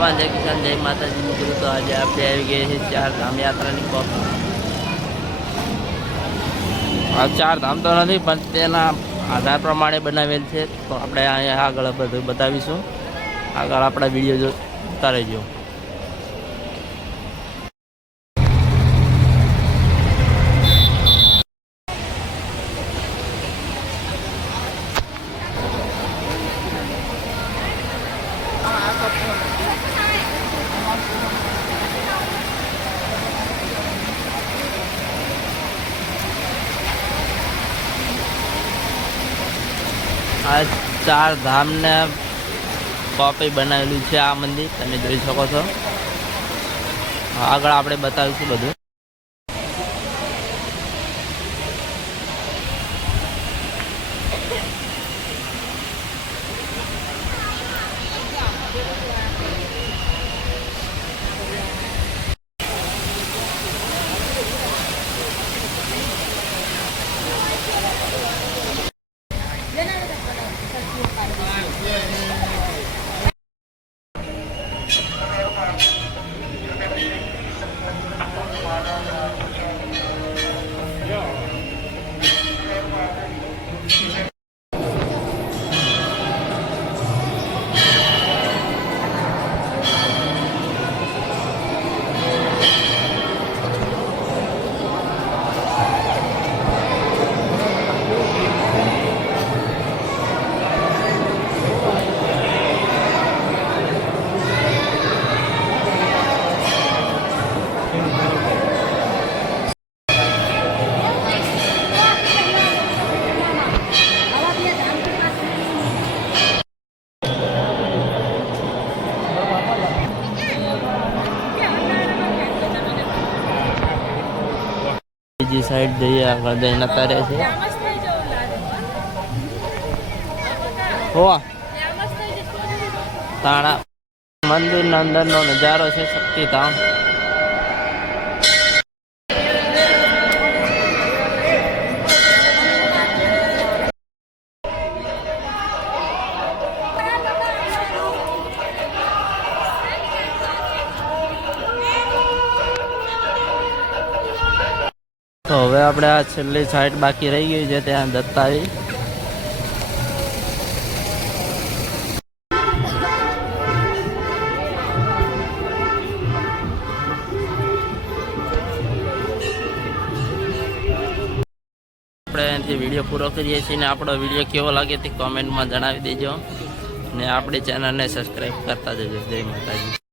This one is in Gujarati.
જવાન જય કિસાન જય માતાજી મિત્રો. તો આજે આપણે આવી ગયા છીએ ચાર ધામ યાત્રાની કોપ. આ ચાર ધામ તો નથી પણ તેના આધાર પ્રમાણે બનાવેલ છે. તો આપણે અહીંયા આગળ બધું બતાવીશું. આગળ આપણા વિડીયો જોતા રહેજો. આ ચાર ધામને કોપી બનાવેલું છે આ મંદિર, તમે જોઈ શકો છો. આગળ આપણે બતાવીશું બધું. બીજી સાઈડ જઈએ, આગળ જઈને તારે છે તાણા મંદિરના અંદરનો નજારો છે શક્તિધામ. તો હવે આપણે આ છેલ્લી સાઈડ બાકી રહી ગઈ છે ત્યાં જતા આવી. આપણે અહીંથી વિડીયો પૂરો કરીએ છીએ ને આપણો વિડીયો કેવો લાગે તે કોમેન્ટમાં જણાવી દેજો ને આપણી ચેનલને સબસ્ક્રાઈબ કરતા જજો. જય માતાજી.